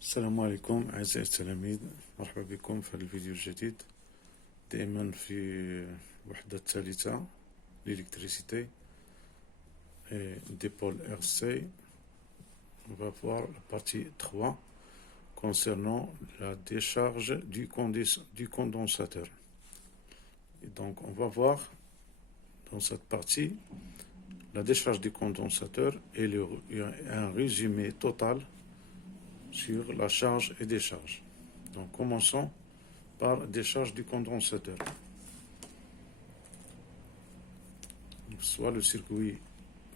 السلام عليكم أعزائي التلاميذ، مرحبا بكم في هذا الفيديو الجديد. دائما في الوحدة الثالثة l'électricité et dipôle RC. On va voir la partie 3 concernant la décharge du condensateur. Et donc on va voir dans cette partie la décharge du condensateur et un résumé total sur la charge et décharge. Donc commençons par décharge du condensateur. Soit le circuit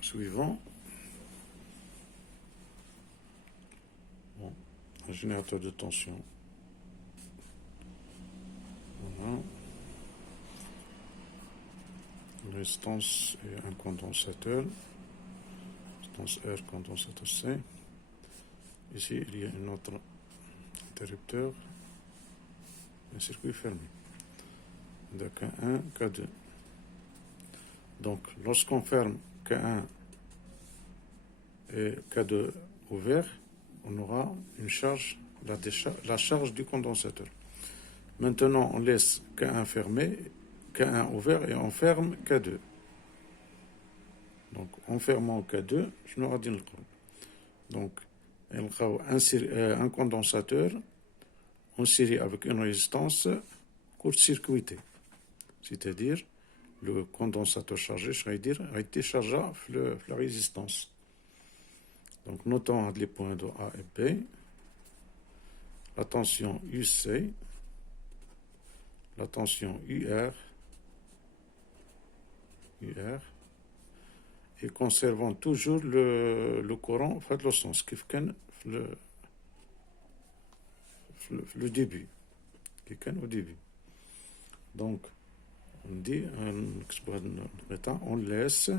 suivant. Bon, un générateur de tension. Voilà. Une résistance et un condensateur. Résistance R, condensateur C. Ici, il y a un autre interrupteur, un circuit fermé. De K1, K2. Donc, lorsqu'on ferme K1 et K2 ouvert, on aura une charge, la charge du condensateur. Maintenant, on laisse K1 fermé, K1 ouvert et on ferme K2. Donc, en fermant K2, je n'aurai dit le coup. Donc, un condensateur en série avec une résistance court-circuitée. C'est-à-dire, le condensateur chargé, a été chargé la résistance. Donc, notons les points de A et B. La tension UC, la tension UR, et conservant toujours le courant fait le sens qui fait le début au début. Donc on dit on laisse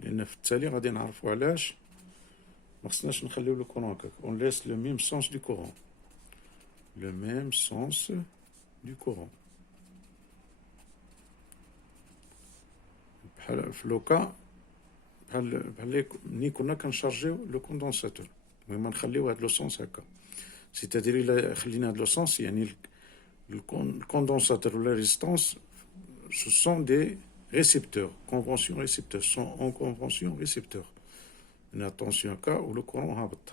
لان في التالي غادي نعرفوا علاش ما خصناش نخليو لو كورون هكاك. On laisse le même sens du courant, le même sens du courant. في لوكا بحال ملي كنا كنشارجيو لو كوندونساتور، المهم نخليو هاد لو سونس هكا. سيتادير الا خلينا هاد لو سونس يعني الكوندونساتور ولا ريزيستانس ce sont des récepteurs, convention récepteurs, sont en convention récepteur. Une attention à cas où le courant هابط.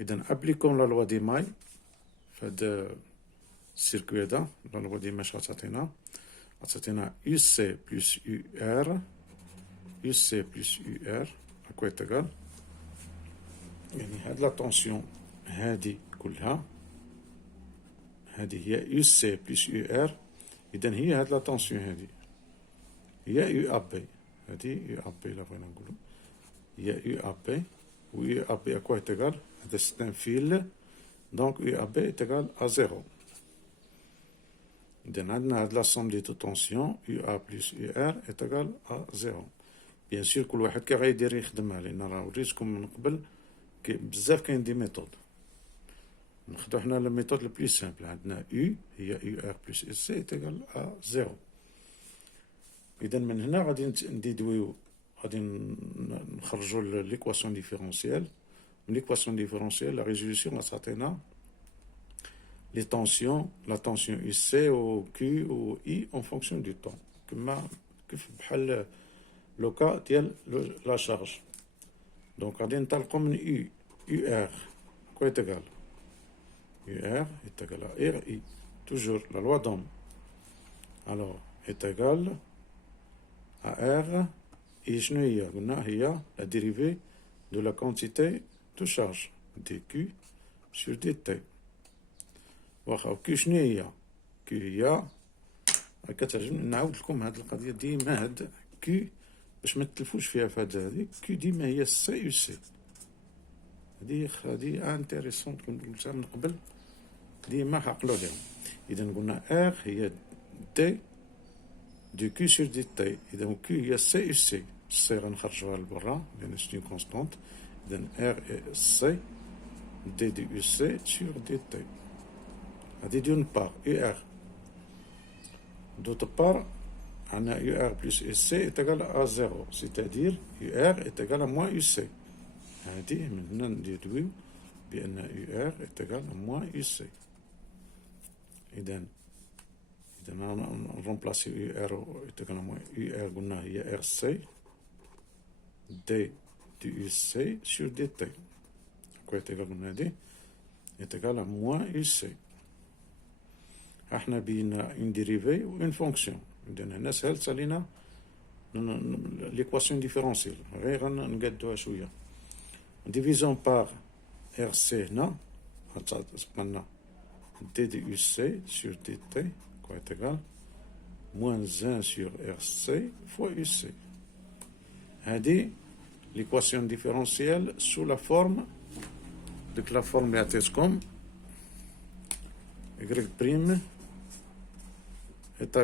إذا appliquons la loi des mailles في هاد السيركوي هذا. la loi des mailles غتعطينا UC plus UR. UC plus UR à quoi est égal؟ يعني هاد لا طونسيون هادي كلها هادي هي UC plus UR. إذن هي هاد لا طونسيون هادي هي UAB. هادي UAB لا بغينا نقولو هي UAB. و UAB à quoi est égal؟ هذا c'est un fil, donc UAB est égal à 0. إذن عندنا هاد لا somme دي طونسيون UA plus UR est égal à 0. بيان سور كل واحد كي غايدير يخدمها، لان راه وريتكم من قبل بزاف كاين دي ميثود. ناخدو حنا لا ميثود لو بلي سامبل. عندنا U هي UR plus SC est égal à 0. اذا من هنا غادي نديدويو، غادي نخرجوا ليكواسيون ديفيرونسيال. من ليكواسيون ديفيرونسيال لا ريزوليسيون غتعطينا لي طونسيون، لا طونسيون UC و Q و I en fonction du temps، كما كيف بحال le cas ديال la charge. Donc غادي ننطلقوا من UR quoi est égal UR est égal à RI, toujours la loi d'Ohm. Alors est égal à R. et شنو هي؟ قلنا هي la dérivée de la quantité de charge dQ sur dt. واخا Q شنو هي؟ Q هي كتعجبني نعاود لكم هاد القضيه ديما، هاد Q باش ما تلفوش فيها في هذه كي ديما هي سي يو سي. هذه انتريسون قلتها من قبل، ديما عقلوا عليهم. اذا قلنا ار هي دي دو كي سور دي تي. اذا كي هي سي يو سي. سي غنخرجوها لبرا لان سي كونستانت. اذا ار اي سي دي دو يو سي سور دي تي. هذه دون بار يو ار. دوت بار UR plus SC est égal à 0, c'est-à-dire UR est égal à moins UC. هذه من هنا نديدويو بأن UR est égal à moins UC. إذا نرمبلاسي UR est égal à moins UR قلنا هي RC D du UC sur DT. quoi est égal قلنا هذه est égal à moins UC. احنا بينا une dérivée ou une fonction. إذا هنا سهل سالينا l'équation différentielle. غير نقدوها شوية. Divisons par RC هنا غتبقى D de UC sur DT quoi est égal moins 1 sur RC fois UC. هذه l'équation différentielle sous la forme de la forme latescom y' est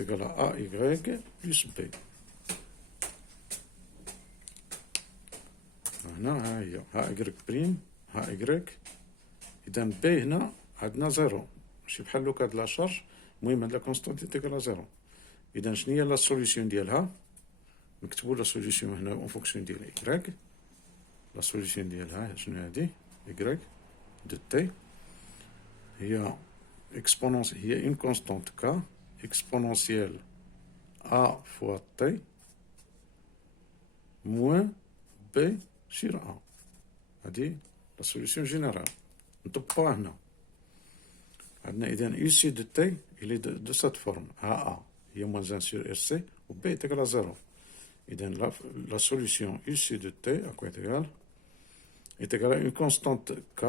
égal à AY plus B. هنا ها هي ها Y بريم ها Y. إذا B هنا عندنا زيرو ماشي بحال لوكا د لا شارج. المهم هاد لا كونستانت تيكال زيرو. إذا شنو هي لا سوليسيون ديالها؟ نكتبو لا سوليسيون هنا اون فونكسيون ديال Y. لا سوليسيون ديالها شنو هادي؟ Y de T هي exponentielle هي une constante K exponentielle A fois T moins B sur A. هادي لا سوليسيون جينيرال نطبقوها هنا. عندنا إذا UC de T il est de cette forme AA هي moins 1 sur RC و B est égal à 0. إذا la solution UC de T à quoi est égal à une constante K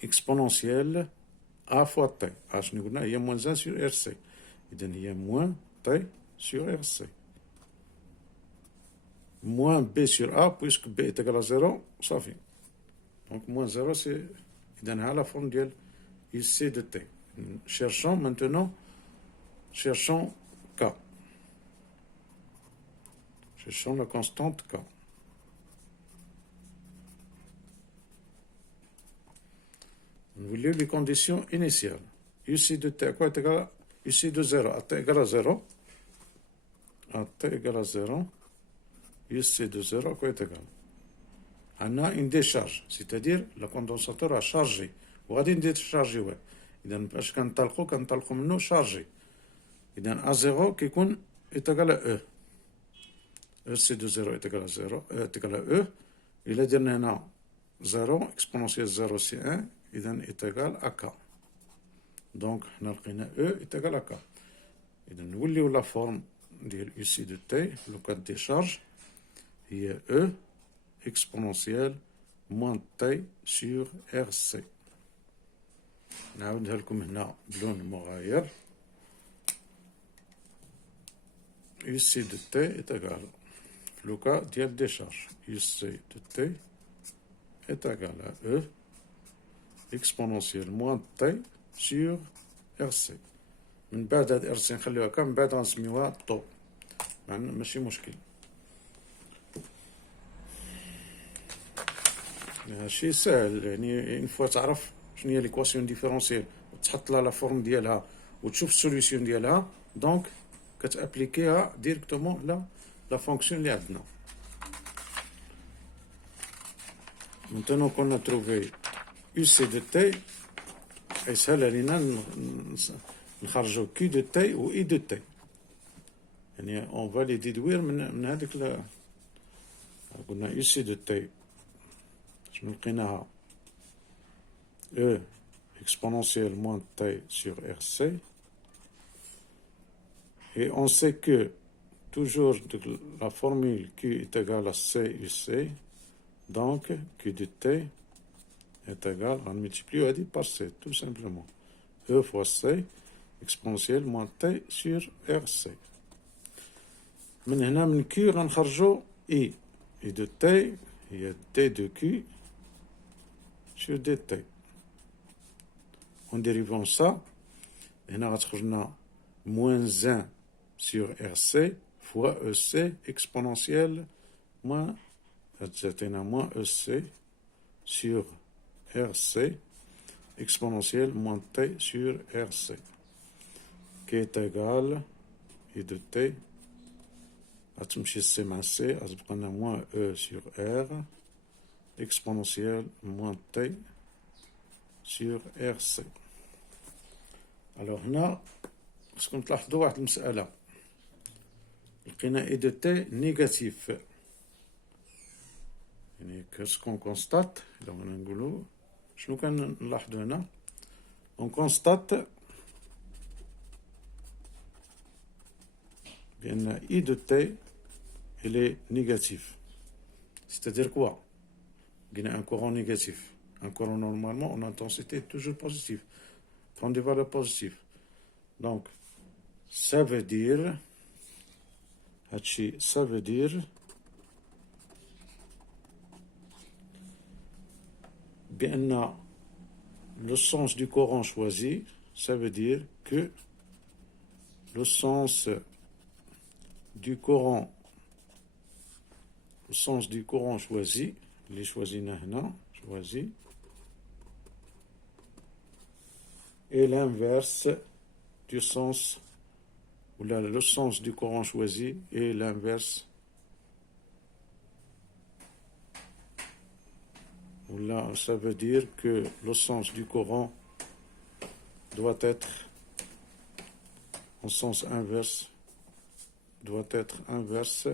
exponentielle A fois T. A شنو قلنا هي moins 1 sur RC. إذا هي moins T sur RC. Moins B sur A puisque B est égal à 0 صافي. Donc moins 0 c'est إذا ها la forme ديال UC de T. Cherchons maintenant K. Cherchons la constante K. Nous voulons les conditions initiales. UC de T à quoi est égal à UC de 0 à T égale à 0. À T égale à 0. UC de 0 à quoi est égal? On a une décharge, c'est-à-dire le condensateur a chargé. Ou a une décharge, ouais. Parce qu'on nous chargé. A 0 qui est égal à E. EC de 0 est égal à 0, est égal à E. Il a dit 0, exponentielle 0 c'est 1, est égal à K. Donc, E est égal à K. Nous avons la forme de UC de T, le cas de décharge, il y a E exponentielle moins T sur RC. نعاودها لكم هنا بلون مغاير. UC de T est égal le cas de décharge. UC de T est égal à E exponentielle moins T sur RC. من بعد هاد RC نخليوها هكا من بعد غنسميوها طو. ماشي مشكل. هادشي ساهل يعني اون فوا تعرف شنو هي ليكواسيون ديفيرونسيال وتحط لها لا فورم ديالها وتشوف السوليسيون ديالها دونك كتابليكيها ديريكتومون لا فونكسيون اللي عندنا. Maintenant qu'on a trouvé UC de T يسهل علينا نخرجو Q de T و I de T. يعني on va les déduire من هذيك قلنا UC de T شنو لقيناها E exponentielle moins T sur RC. Et on sait que toujours la formule Q est égale à CUC, donc Q de T est égal, on multiplie par C, tout simplement. E fois C exponentielle moins T sur RC. من هنا من Q غنخرجو I. I de T هي D de Q sur dt. En dérivant ça, هنا غتخرج لنا moins 1 sur RC fois EC exponentielle moins moins EC sur RC exponentielle moins T sur RC qui est égal I de T غتمشي سي مع سي غتبقى لنا موان او سور ار اكسبونونسيال موان تي سور ار سي. الوغ هنا خصكم تلاحظوا واحد المسألة، لقينا اي دو تي نيجاتيف، يعني كسكون كونستات. لو انا نقولوا شنو كنلاحظوا هنا، اون كونستات بان اي دو تي il est négatif. C'est-à-dire quoi? Il y a un courant négatif. Un courant, normalement, en intensité, est toujours positif. Prend des valeurs positives. Donc, ça veut dire, bien, le sens du courant choisi, ça veut dire que le sens du courant choisi, les choisi est l'inverse du sens, ou le sens du courant choisi est l'inverse, ou là ça veut dire que le sens du courant doit être en sens inverse, doit être inverse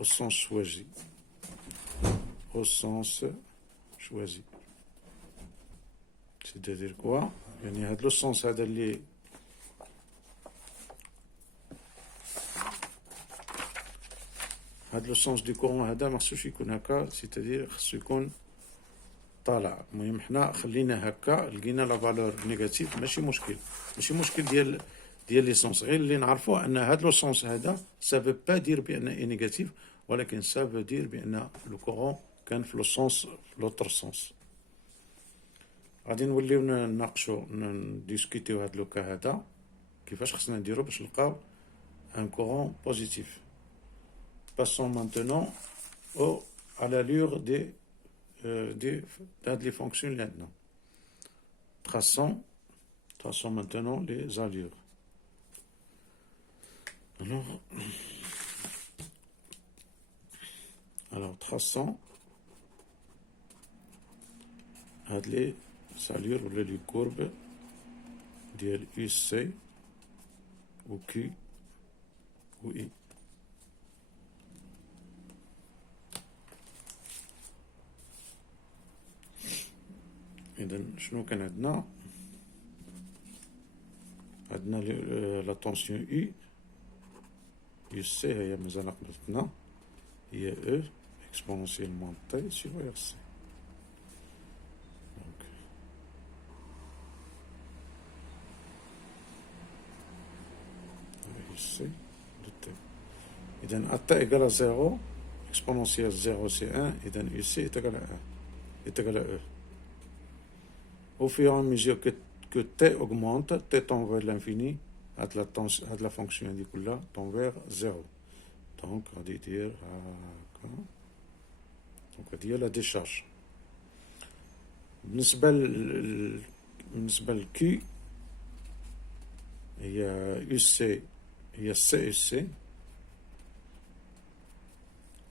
au sens choisi. Au sens choisi. C'est-à-dire quoi? يعني هذا لو سونس هذا اللي هذا لو سونس دو كورون هذا ما خصوش يكون هكا، سيتادير خصو يكون طالع. المهم حنا خلينا هكا، لقينا لا فالور نيجاتيف، ماشي مشكل ديال لي سونس، غير اللي نعرفوه ان هذا لو سونس هذا سا فو با دير بان اي نيجاتيف، ولكن سا فو دير بان لو كورون كان في لو سونس في لوتر سونس. غادي نوليو نناقشوا نديسكوتيو هاد لوكا هذا كيفاش خصنا نديرو باش نلقاو ان كورون بوزيتيف. Passons maintenant à l'allure de les fonctions maintenant. Traçons maintenant les allures. Alors traçons les allures ou les courbes de UC ou Q ou I. إذا شنو كان عندنا لا طونسيون يو سي هي مازال قبلتنا، هي او اكسبونونسيال موان تي سور ار سي. دونك يو سي دو تي. إذا ا تي إيكال زيرو اكسبونونسيال زيرو سي ان، إذا يو سي est égal à 1 est égal à E. Au fur et à mesure que t augmente, t tend vers l'infini, la fonction là tend vers 0. Donc, on va dire, la décharge. بالنسبة ل Q, il y a UC, il y a CUC.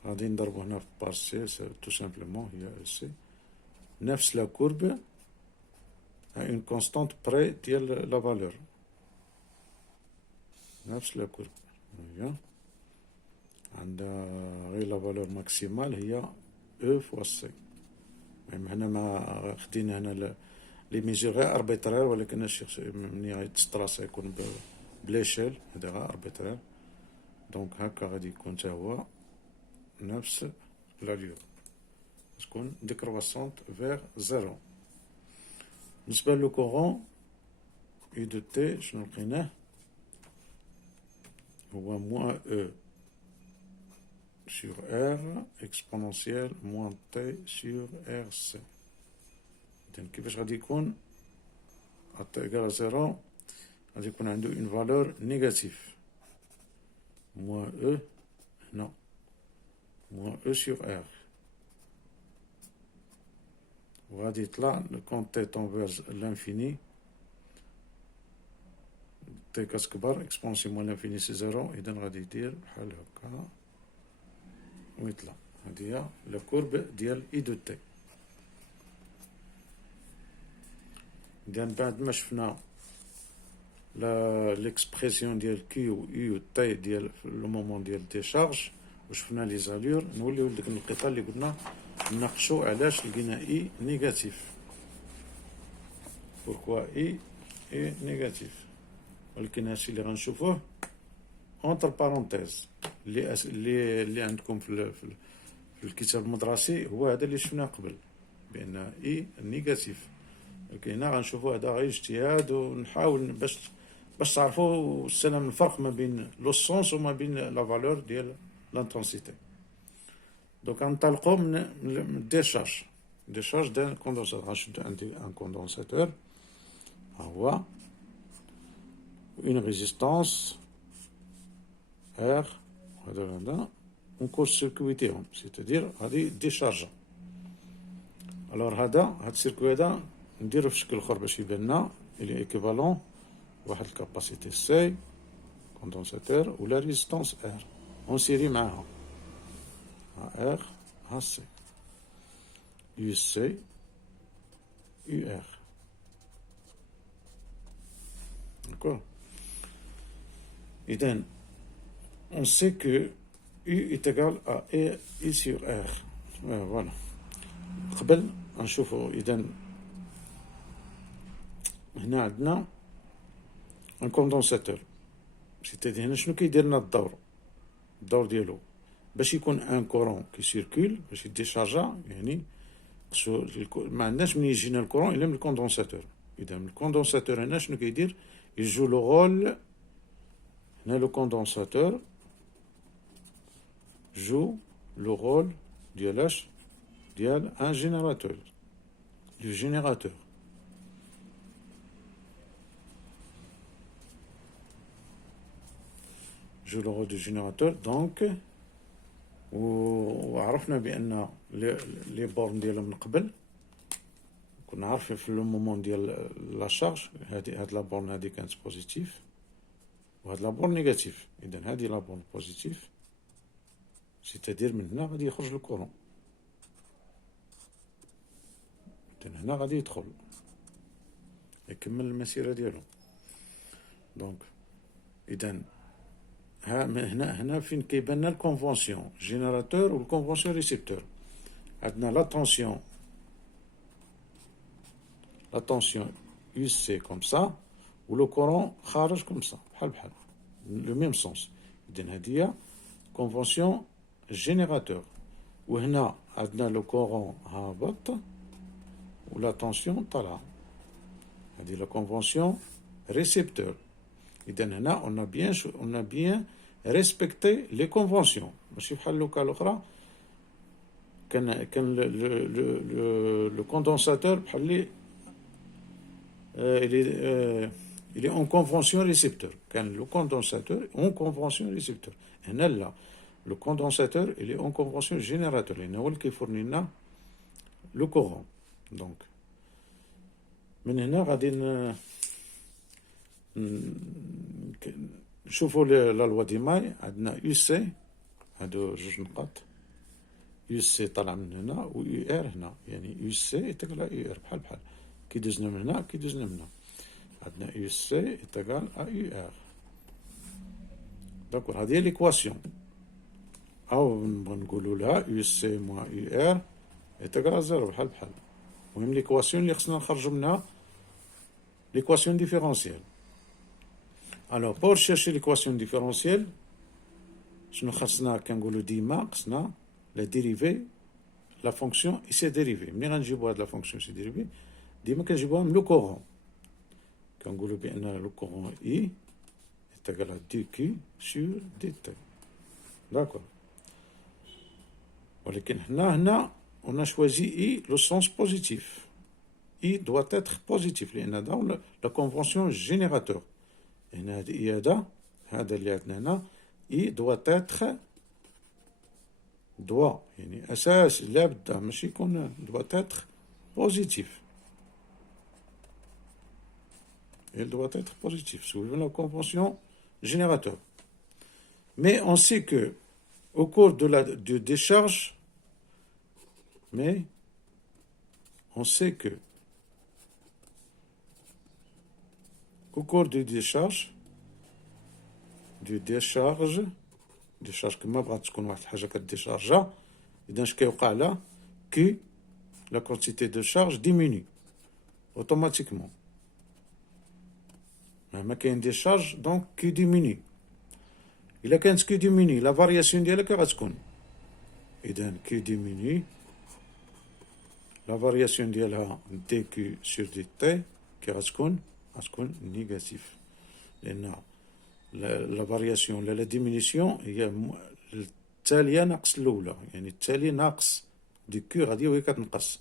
غادي نضربو هنا par C, tout simplement, il y a EC. نفس la courbe à une constante près de la valeur. نفس la courbe. عندها غير la valeur maximale هي E fois C. هنا ما خدينا هنا لي ميزور غير اربيترير، ولكن الشيخ ملي غيتستراسا يكون بليشيل، هذا غير اربيترير. دونك هكا غادي يكون تا هو نفس لاليور، تكون ديكرواسونت فيغ زيرو. بالنسبة لو كورون اي دو تي شنو لقيناه؟ هو موان او sur R exponentielle moins T sur RC. Donc, كيفاش غادي يكون à T égale à 0 غادي يكون عنده une valeur négative. Moins E, non. Moins E sur R. وغادي يطلع quand T tend vers l'infini تي كاس كبر اكسبونسيون موان لانفيني سي زيرو، اذا غادي يدير بحال هكا ويطلع. هادي هي لا كورب ديال اي دو تي. اذا بعد ما شفنا ليكسبرسيون ديال كيو و يو تي ديال لو مومون ديال ديشارج وشفنا لي زالور، نوليو لديك النقطه اللي قلنا نناقشوا علاش لقينا اي نيجاتيف. بوركوا اي نيجاتيف. ولكن هادشي اللي غنشوفوه اونتر بارونتيز اللي عندكم في الكتاب المدرسي هو هذا اللي شفناه قبل بان اي نيجاتيف. ولكن هنا غنشوفوا هذا غير اجتهاد ونحاول باش تعرفوا السلام الفرق ما بين لو سونس وما بين لا فالور ديال لانتونسيتي. دونك غنطلقوا من الديشارج. ديشارج ديال الكوندونساتور. غنشد عندي ان كوندونساتور ها هو une résistance R هذا on court-circuitيهم c'est-à-dire غادي ديشارج. الوغ هاد السيركوي هذا نديرو في شكل اخر باش يبان لنا الي ايكيفالون واحد الكاباسيتي سي كوندونساتور ولا ريزيستانس ار اون سيري معاها ها ار ها سي يو سي يو ار. داكور. إذن on sait que U est égal à I sur R. Voilà. قبل نشوفوا إذن هنا عندنا ان كوندونساتور سيتادير هنا شنو كيدير لنا الدور ديالو باش يكون ان كورون كي سيركول باش يديشارجا، يعني ما عندناش من يجينا الكورون الا من الكوندونساتور. اذا من الكوندونساتور هنا شنو كيدير يجو لو رول. هنا لو كوندونساتور جو لو رول ديالاش ديال ان جينيراتور لو جينيراتور. جو لو رول دو جينيراتور. دونك وعرفنا بان لي بورن ديالهم من قبل كنا عارفين في لو مومون ديال لا شارج هاد لا بورن هادي كانت بوزيتيف وهاد لا بورن نيجاتيف. اذا هادي لا بورن بوزيتيف سيتادير من هنا غادي يخرج الكورون، اذا هنا غادي يدخل يكمل المسيره ديالو. دونك اذا هنا فين كيبان لنا الكونفونسيون جينيراتور والكونفونسيون ريسيبتور. عندنا لا طونسيون يو سي كوم سا ولو كورون خارج كوم سا بحال لو ميم سونس. اذا هادي هي كونفونسيون جينيراتور. وهنا عندنا لو كورون هابط ولا طونسيون طالعه. هادي لا كونفونسيون ريسيبتور. إذا هنا on a bien respecté les conventions. ماشي بحال اللوكا الأخرى كان لو كوندونساتور بحال اللي il est en convention récepteur. كان لو كوندونساتور en convention récepteur. هنا لا، لو كوندونساتور il est en convention générateur لأن هو اللي كيفورني لنا لو كورون. دونك من هنا غادي نشوفوا لا لوا دي ماي. عندنا يو سي هادو جوج نقاط، يو سي طالع من هنا و يو ار هنا، يعني يو سي تقال يو ار بحال كي دوزنا من هنا كي دوزنا من هنا. عندنا يو سي تقال يو ار. داكور. هذه هي ليكواسيون او نقولوا لها يو سي موان يو ار تقال زيرو بحال المهم ليكواسيون اللي خصنا نخرجوا منها ليكواسيون ديفيرونسيال. Alors, pour chercher l'équation différentielle, شنو خاصنا كنقولوا ديما خاصنا لا ديريفي لا فونكسيون اي سي ديريفي. ملي غنجيبوا هاد لا فونكسيون سي ديريفي ديما كنجيبوها من لو كورون. كنقولوا بان لو كورون اي تقال دي كي سور دي تي. داكور. ولكن هنا on a choisi I le sens positif. I doit être positif لان هذا la convention générateur. هنا هذا اللي عندنا هنا I doit être يعني أساس لابد ماشي يكون doit être positif. il doit être positif, suivant la convention générateur. Mais on sait que au cours de décharge, mais on sait que au cours de décharge كما بغات تكون واحد الحاجه كديشارجا اذا اش كيوقع لها كي la quantité de charge diminue automatiquement. مهما كاين décharge donc qui diminue. إلا كانت كي diminue la variation ديالك غتكون إذا كي diminue la variation ديالها dq sur dt كي غتكون négatif لأن la variation la diminution هي التالية ناقص الأولى يعني التالي ناقص dq غادي وهي كتنقص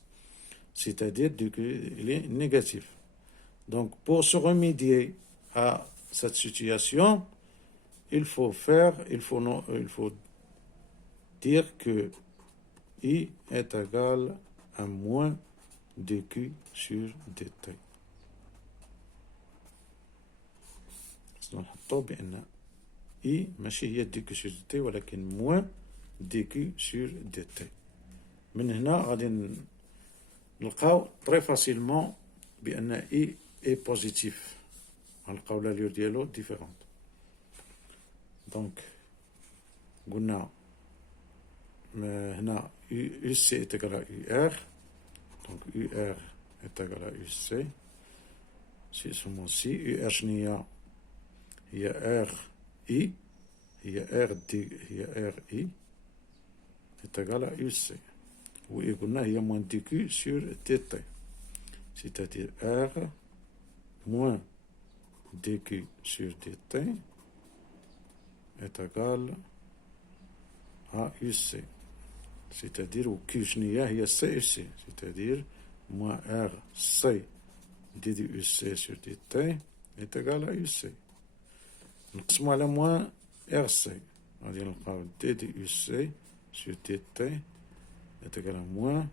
c'est-à-dire dq il est négatif. Donc pour se remédier à cette situation il faut dire que I est égal à moins dq sur dt. نحطو بأن I ماشي هي dq sur dt ولكن moins dq sur dt. من هنا غادي نلقاو très facilement بأن I est positif. غنلقاو l'allure ديالو différente. Donc قلنا هنا UC est égal à UR. Donc UR est égal à UC. C'est seulement si UR شنيا هي RI هي RI est égal à UC. وقلنا هي moins dq sur dt. C'est-à-dire R moins dq sur dt est égal à UC. C'est-à-dire où Q شنيا هي CUC. C'est-à-dire moins RC dUC sur dt est égal à UC. نقسمو على moins RC غادي نلقاو dUC sur dt est égal à moins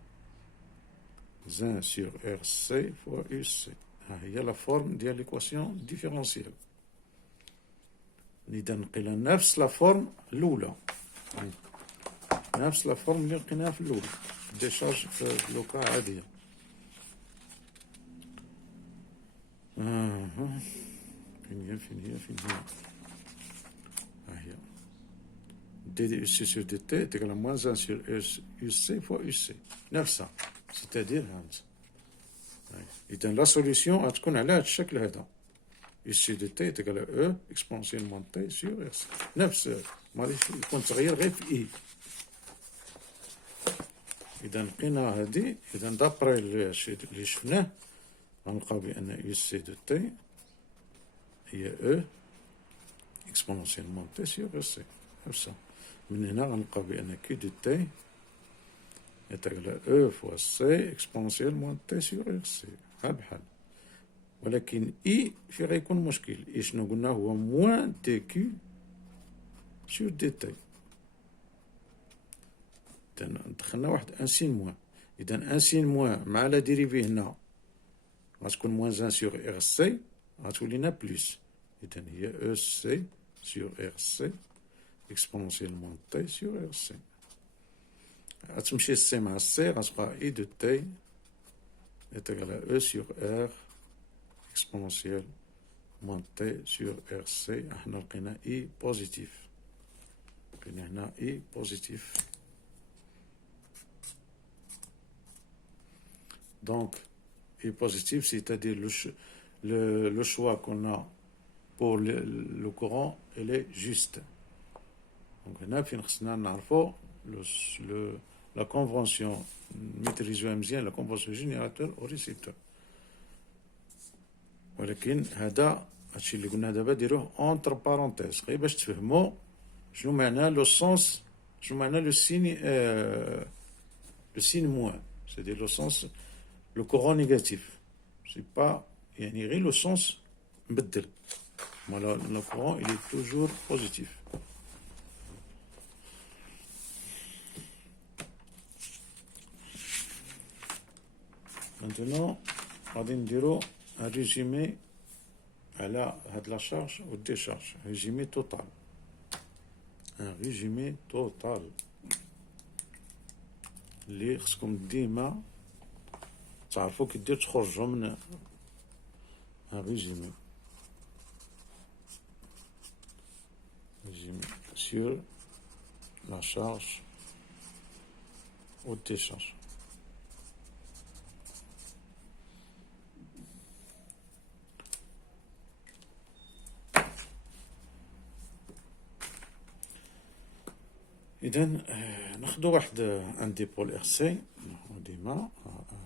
1 sur RC fois UC. ها هي la forme ديال l'équation différentielle. إذا لقينا نفس لا فورم الأولى نفس لا فورم اللي لقيناها في الأولى ديشارج في لوكا عادية. فين هي ها هي dUC sur dt est égal à moins 1 sur UC fois UC نفسها c'est-à-dire هانت. إذا لا سوليسيون غتكون على هذا الشكل هذا UC de t est égal à E exponentiellement t sur RC. نفس ماليش يكون تغيير غير في I. إذا لقينا هادي إذا دابري اللي شفناه غنلقاو بأن UC de t هي E exponentiellement t sur RC. نفسها. من هنا غنلقاو بأن Q de t est égal à E fois C exponentiellement t sur RC. ها بحال. ولكن I في غيكون مشكل. I شنو قلنا هو موان دي كيو سور دي تي. إذا دخلنا واحد ان سين موان. إذا ان سين موان مع لا ديريفي هنا غتكون موان ان سور ار سي غتولينا بلوس. إذا هي او سي سور ار سي اكسبونونسيالمون تي سور ار سي. غتمشي السي مع السي غتبقى اي دو تي est égal à E sur R exponentielle moins T sur RC. احنا لقينا I positif. لقينا هنا I positif. Donc I positif c'est-à-dire le choix qu'on a pour le courant il est juste. Donc هنا فين خصنا نعرفو la convention maîtrisée مزيان la convention générateur au récepteur. ولكن هذا هادشي اللي قلنا دابا ديروه اونتر بارونتيز غير باش تفهموا شنو معنى لو سونس شنو معنى لو سين موان c'est-à-dire le sens le courant négatif c'est pas يعني غير لو سونس مبدل ولا le courant il est toujours positif. Maintenant غادي نديرو un résumé على هاد لا شارج و ديشارج. ريجيمي توتال، ان ريجيمي توتال اللي خصكم ديما تعرفوا كي دير تخرجوا من ان ريجيمي sur la charge ou décharge. إذا ناخدو واحد ان ديبول ار سي ديما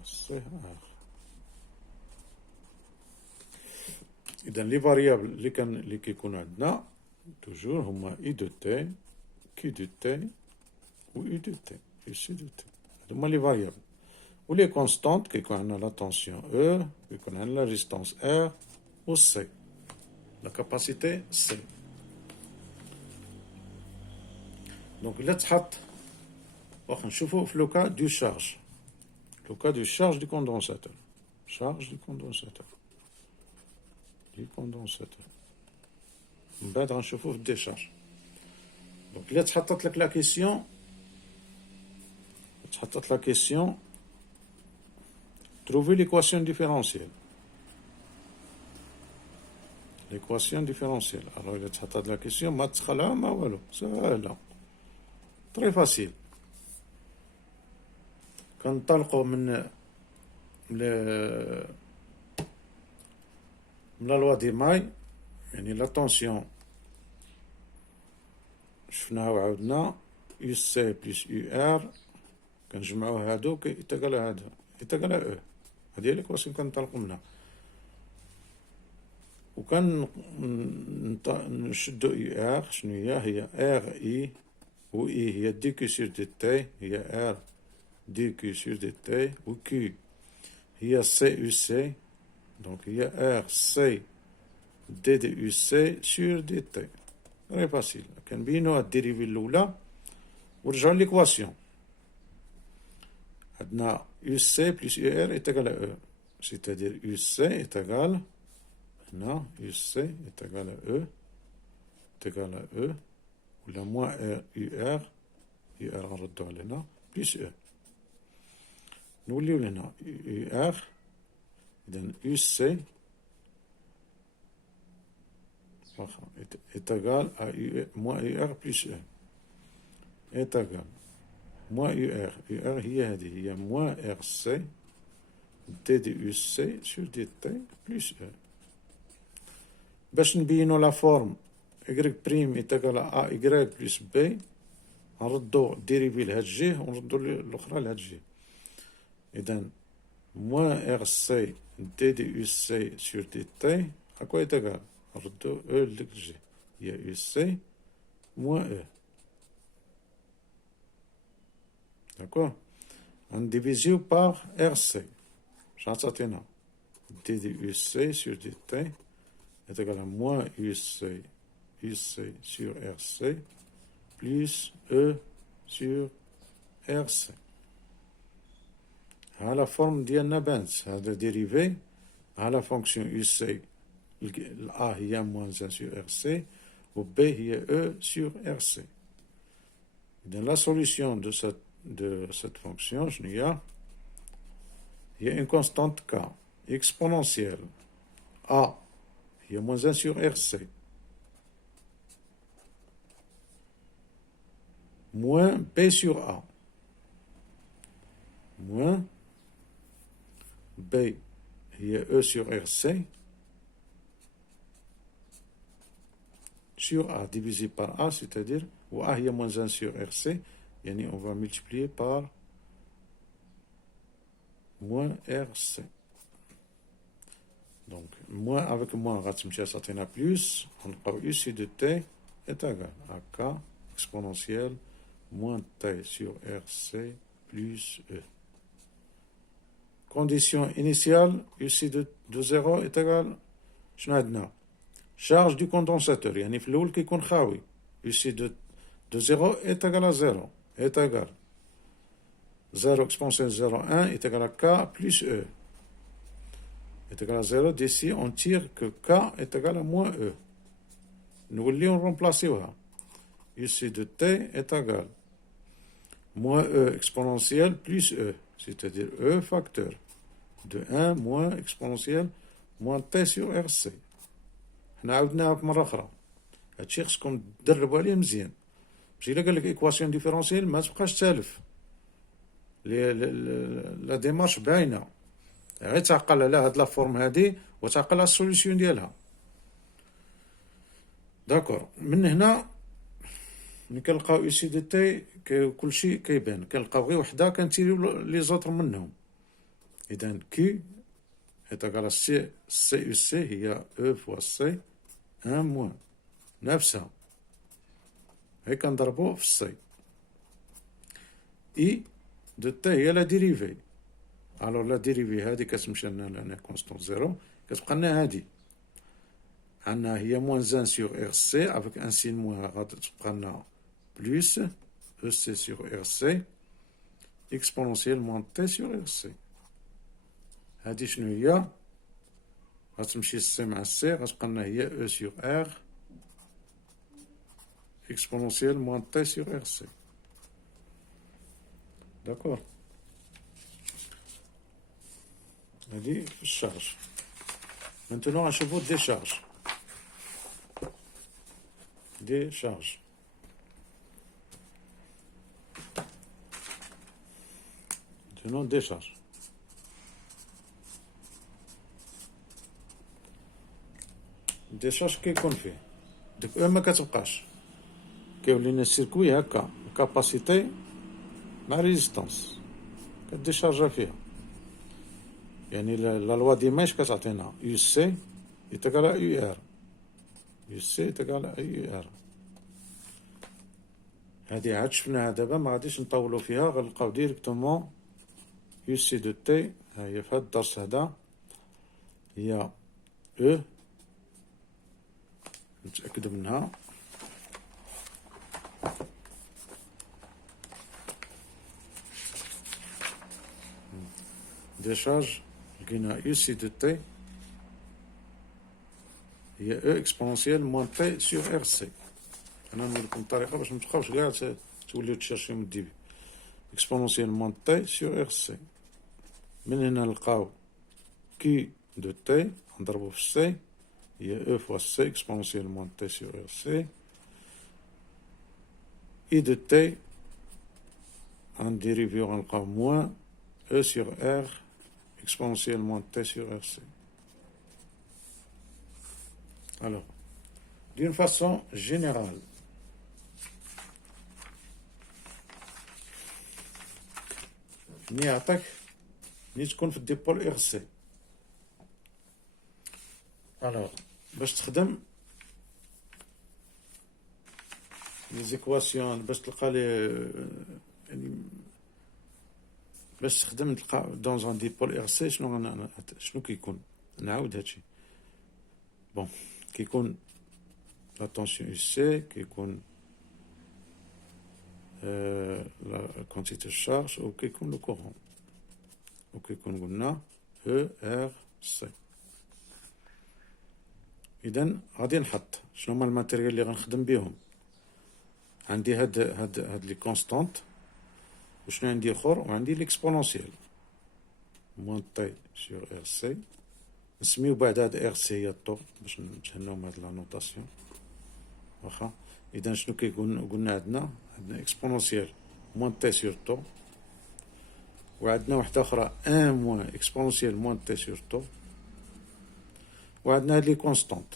سي ار. إذا لي فاريابل اللي كيكونوا عندنا توجور هما اي دو تي، كي دو تي و اي دو تي، اي سي دو تي. هادوما لي فاريابل. و لي كونستانت كيكون عندنا لا تونسيون او، كيكون عندنا لا ريزيستانس ار و سي، لا كاباسيتي سي. دونك إلا تحط واخا نشوفو في لوكا دو شارج، لوكا دو شارج دو كوندونساتور، شارج دو كوندونساتور، من بعد غنشوفو في الديشارج. دونك إلا تحطت لك لا كيسيون، trouver l'équation différentielle. L'équation différentielle. Alors إلا تحطت لا كيسيون ما تدخلها ما والو، ساهلة، تري فاسيل. كنطلقو من لا لوا دي ماي، يعني لا طونسيون شفناها وعاودنا، يو سي بلس يو ار، كنجمعو هادو يتقال هادو يتقال او. هادي هي ليكواسيون كنطلقو منها. وكان نشدو يو ار، شنو هي ار اي، و اي هي دي كي سور دي تي، هي ار دي كي سور دي تي، و كي هي سي يو سي، دونك هي ار سي دي دي يو سي سور دي تي. فري فاسيل. كنبينو الديريفي الاولى ورجعو ليكواسيون. عندنا يو سي بلس يو ار يتقال او، سيتادير يو سي يتقال هنا يو سي يتقال او، يتقال او، ولا موان ار يو ار، يو ار غنردو على هنا بلس او، نوليو لهنا يو ار. إذن يو سي واخا égal à moins UR plus E est égal moins UR. UR هي هذه هي moins RC D de UC sur DT plus E. باش نبينو لا فورم Y بريم est égal à AY plus B، نردو ديريفي لهاد الجهة ونردو الأخرى لهاد الجهة. إذن moins RC D de UC sur DT à quoi est égal؟ نردو او لديك الجهة، هي يو سي موان او. داكور، غنديفيزيو باغ ار سي، شحال تعطينا؟ دي دي يو سي سور دي تي يتقال موان يو سي سور ار سي بلس او سور ار سي. ها لا فورم ديالنا بانت، هذا ديريفي. ها لا فونكسيون يو سي A هي moins 1 sur RC و B هي E sur RC. Dans la solution de cette fonction, il y a une constante K exponentielle. A هي moins 1 sur RC moins B sur A moins B هي E sur RC sur A divisé par A, c'est-à-dire, ou A il y a moins 1 sur RC, on va multiplier par moins RC. Donc, moins avec moins, ça tient à plus, on parle ici de T est égal à K exponentielle moins T sur RC plus E. Condition initiale, ici de 0 est égal, je n'ai charge du condensateur, يعني في الأول كيكون خاوي. ici de 0 est égal à 0 est égal 0 exponentielle 0 1 est égal à K plus E. est égal à 0. D'ici, on tire que K est égal à moins E. Nous allons remplacer ça. UC de T est égal moins E exponentielle plus E, c'est-à-dire E facteur de 1 moins exponentielle moins T sur RC. حنا عاودناها مرة أخرى. هادشي خصكم تدربوا عليه مزيان. باش إلا قال لك إيكواسيون ديفيرونسييل ما تبقاش تالف. لا ديمارش باينة. غير تعقل على هاد لا فورم هادي وتعقل على السوليسيون ديالها. داكور. من هنا ملي كنلقاو اي سي دي تي كلشي كيبان، كنلقاو غير وحده كنتيريو لي زوطر منهم. اذا كي ايتاكال سي سي سي هي او فوا سي 1 موان نفسها، هي كنضربو في السي. اي دو تي هي لا ديريفي. الوغ لا ديريفي هادي كتمشي لنا لهنا كونستون زيرو، كتبقى لنا هادي عندنا هي موان 1 sur RC avec un signe moins غادي تبقى لنا plus EC sur RC exponentielle moins T sur RC. هادي شنو هي؟ غتمشي السي مع السي غتبقى لنا هي E sur R exponentielle moins T sur RC. داكور. هادي في الشارج. maintenant غنشوفو دي شارج. Décharge. Maintenant, décharge. décharge كيكون فيه ديك ما كتبقاش، كيولي لنا السيركوي هكا الكاباسيتي مع ريزيستانس كديشارجا فيها. يعني لا لوا دي ماش كتعطينا يو سي يتقال يو ار، يو سي تقال اي ار. هادي عاد شفناها دابا ما غاديش نطولوا فيها، غنلقاو ديريكتومون يو سي دو تي. ها هي في هاد الدرس هذا هي او، نتاكدوا منها. ديشارج لقينا يو سي دو تي هي او اكسبونونسيال موان تي سور ار سي. انا نقول لكم الطريقه باش ما تبقاوش كاع توليو تشارجيو من الديبي. اكسبونونسيال موان تي سور ار سي. من هنا نلقاو كي دو تي نضربو في سي هي او فوا سي اكسبونونسيال موان تي سور ار سي. اي دو تي غنديريفيو غنلقاو موان او سور ار اكسبونونسيال موان تي سور ار سي. Alors, d'une façon générale, ملي يعطيك ملي تكون في الديبول ار سي، الوغ باش تخدم لي زيكواسيون، باش تلقى لي يعني باش تخدم تلقى دون ان ديبول ار سي شنو كيكون. نعاود هادشي. بون كيكون لا طونسيون يو سي، كيكون لا كونتيتي شارج، و كيكون لو كورون، و كيكون قلنا او ار سي. اذا غادي نحط شنو هما الماتيريال اللي غنخدم بهم. عندي هاد لي كونستانت، وشنو عندي اخر، وعندي ليكسبونونسيال موان تي سور ار سي. نسميو بعد هاد ار سي هي الطو باش نتهناو من هاد لا نوطاسيون واخا. اذا شنو كيكون قلنا عندنا اكسبونونسيال موان تي سور طو، وعندنا واحده اخرى ان موان اكسبونونسيال موان تي سور طو، وعندنا هاد لي كونستانت.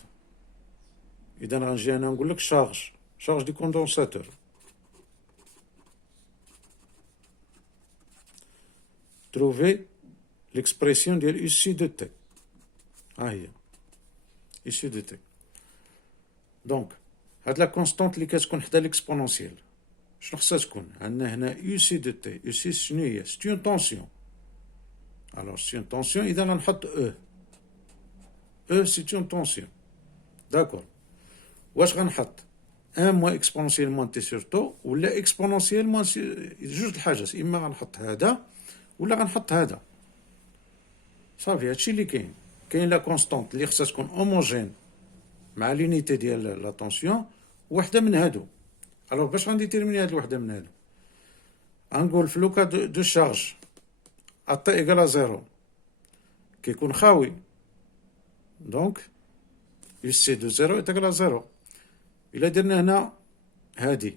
اذا غنجي انا نقول لك شارج دي كوندونساتور. تروفي ليكسبرسيون ديال يو سي دو تي. ها هي يو دو تي. دونك هاد لا كونستانت اللي كتكون حدا ليكسبونونسيال شنو خصها تكون؟ عندنا هنا يو سي دو تي. يو سي شنو هي؟ سي اون طونسيون. الوغ سي اون طونسيون، اذا غنحط او سي اون طونسيون. داكور. واش غنحط ان موان اكسبونونسيال موان تي سور تو، ولا اكسبونونسيال موان جوج الحاجات، اما غنحط هذا ولا غنحط هذا. صافي هادشي اللي كاين. كاين لا كونستانت اللي خصها تكون هوموجين مع لونيتي ديال لا طونسيون، وحده من هادو. الوغ باش غنديتيرميني هاد الوحده من هادو، غنقول في لوكا دو شارج ا تي ايكال زيرو كيكون خاوي، دونك يو سي دو زيرو ايكال زيرو. الا درنا هنا هادي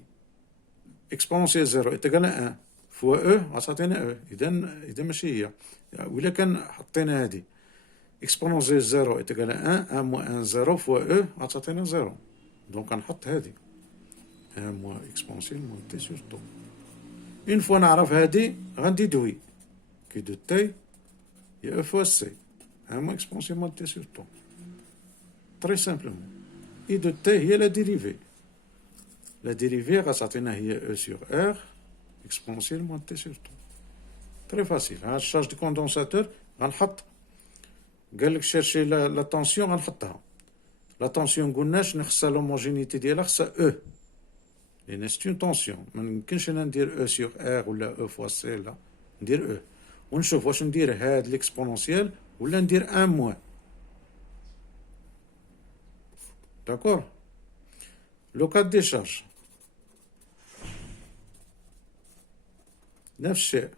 اكسبونسيال زيرو ايكال ان فوا او غتعطينا او، اذا ماشي هي. ولا كان حطينا هادي اكسبونسيال زيرو ايكال ان موان ان زيرو فوا او غتعطينا زيرو، دونك غنحط هادي ان موان اكسبونسيال موان تي سور طو. اون فوا نعرف هادي غنديدوي كي دو تي هي او فوا سي ان موان اكسبونسيال موان تي سور طو، تري سامبلومون. اي دو تي هي لا ديريفي، لا ديريفي غتعطينا هي او سور ار اكسبونسيال موان تي سور طو. تري فاسيل. هاد الشارج دو كوندونساتور غنحط، قالك شيرشي لا طونسيون غنحطها. لا طونسيون قلناش خصها لوموجينيتي ديالها خصها او، لان سي اون طونسيون. ما يمكنش انا ندير او سور ار ولا او فوا سي، لا ندير او ونشوف واش ندير هاد ليكسبونونسيال ولا ندير ان موان. داكور. لو كاد دي شارج نفس الشيء،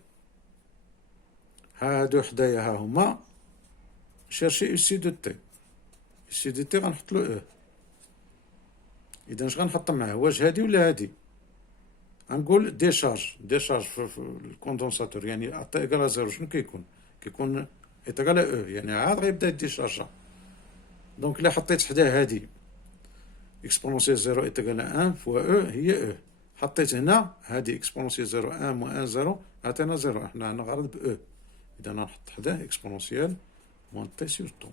هادو حدايا ها هما شيرشي او سي دو تي. سي دو تي غنحط له او. اذا اش غنحط معاه؟ واش هادي ولا هادي؟ غنقول ديشارج في الكوندونساتور، يعني اتا ايكال زيرو شنو كيكون؟ كيكون ايكال او، يعني عاد غيبدا يديشارجا. دونك الا حطيت حداه هادي اكسبونونسيال زيرو ايكال ان فوا او هي او، حطيت هنا هادي اكسبونونسيال زيرو ان موان ان زيرو عطينا زيرو، احنا عندنا غرض ب او. اذا نحط حداه اكسبونونسيال موان تي سور طو.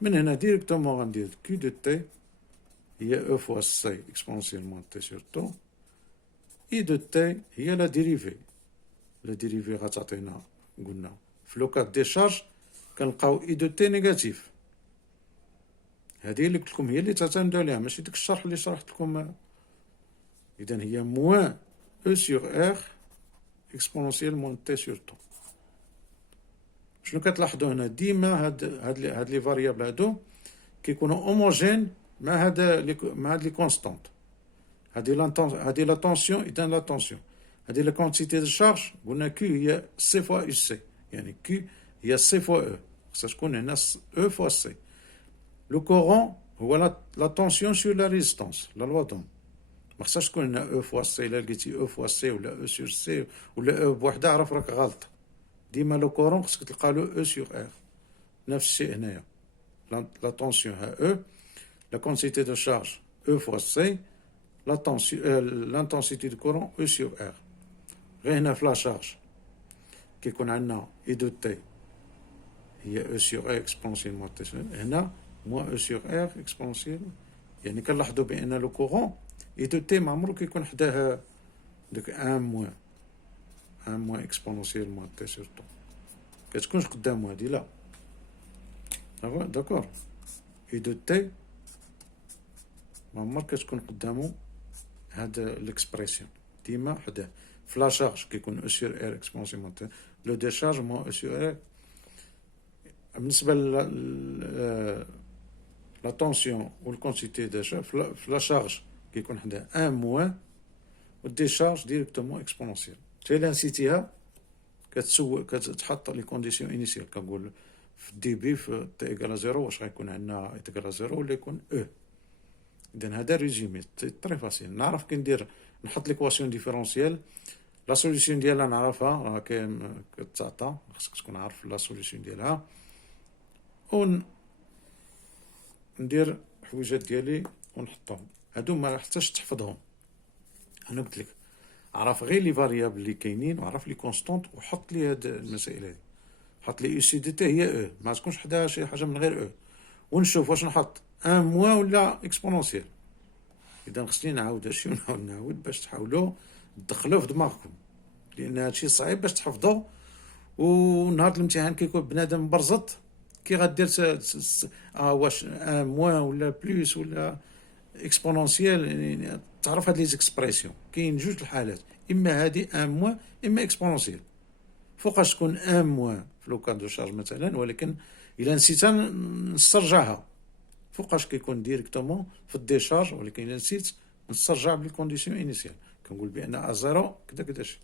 من هنا ديريكتومون غندير كي دو تي هي او فوا سي اكسبونسيال موان تي سور طو. اي دو تي هي لا ديريفي، لا ديريفي غتعطينا قلنا في لو كاد ديشارج كنلقاو اي دو تي نيجاتيف. هذه اللي قلت لكم هي اللي تعتمدوا عليها، ماشي داك الشرح اللي شرحت لكم. اذا هي موان او سور ار اكسبونسيال موان تي سور طو. شنو كتلاحظوا هنا؟ ديما هاد لي فاريابل هادو كيكونوا هوموجين مع هاد لي كونستانت. هادي لا طونسيون، اذا لا طونسيون هادي لا كونتيتي دو شارج قلنا كيو هي سي فوا يو سي، يعني كيو هي سي فوا او، خصها تكون هنا او فوا سي. لو كورون هو لا طونسيون سور لا ريزيستونس، لا لوا دوم. ما خصهاش تكون هنا او فوا سي. الا لقيتي او فوا سي ولا او سور سي ولا او بوحدها عرف راك غلط. ديما لو كورون خصك تلقى له او سور ار. نفس الشيء هنايا، لا طونسيون ها او، لا كونتيتي دو شارج او فوا سي، l'intensité du courant E sur R. غير هنا في لا شارج كيكون عندنا اي دو تي هي او سور ار اكسبونسيال موان تي سور، هنا موان او سور ار اكسبونسيال. يعني كنلاحظوا بان لو كورون اي دو تي ما عمرو كيكون حداه داك ان موان اكسبونسيال موان تي سور طو، كتكونش قدامو هادي لا. داكور. اي دو تي ما عمر كتكون قدامو هاد ليكسبريسيون، ديما حداه. في لا شارج كيكون او سور ار اكسبونسيال موان تي، لو ديشارج موان او سور ار. بالنسبه لا طونسيون والكونتيتي دو شارج في لا شارج كيكون حداه ان موان، والديشارج ديريكتومون اكسبونسيال. حتى الا نسيتيها كتحط لي كونديسيون انيسيال، كنقول في دي بي في تي ايكال زيرو واش غيكون عندنا ايكال زيرو ولا يكون او. اذا هذا ريزومي تري فاسيل. نعرف كي ندير نحط ليكواسيون ديفيرونسيال، لا سوليسيون ديالها نعرفها راه كاين كتعطى، خصك تكون عارف لا سوليسيون ديالها. ندير الحويجات ديالي ونحطهم. هادو ما حتىش تحفظهم، انا قلت لك عرف غير لي فاريابل اللي كاينين وعرف لي كونستونط وحط لي هاد المسائل هادي. حط لي سي دي تي هي او، ما تكونش حداها شي حاجه من غير او، ونشوف واش نحط ان موان ولا اكسبونونسيال. اذا خصني نعاود هادشي ونعاود باش تحاولوا تدخلوه في دماغكم، لان هادشي صعيب باش تحفظوا. ونهار الامتحان كيكون بنادم مبرزط كي غدير واش ان موان ولا بلوس ولا اكسبونونسيال. يعني تعرف هاد لي زيكسبريسيون كاين جوج الحالات، اما هادي ان موان اما اكسبونونسيال. فوقاش تكون ان موان في لوكا دو شارج مثلا، ولكن الا نسيتها نسترجعها. فوقاش كيكون ديريكتومون في الديشارج، ولكن الا نسيت نسترجع بالكونديسيون انيسيال، كنقول بان ا0 كذا كذا شي.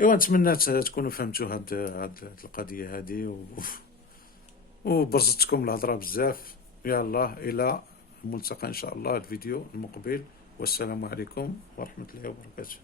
ايوا نتمنى تكونوا فهمتوا هاد القضيه هذه وبرزتكم الهضره بزاف. يلا الى الملتقى ان شاء الله الفيديو المقبل، والسلام عليكم ورحمه الله وبركاته.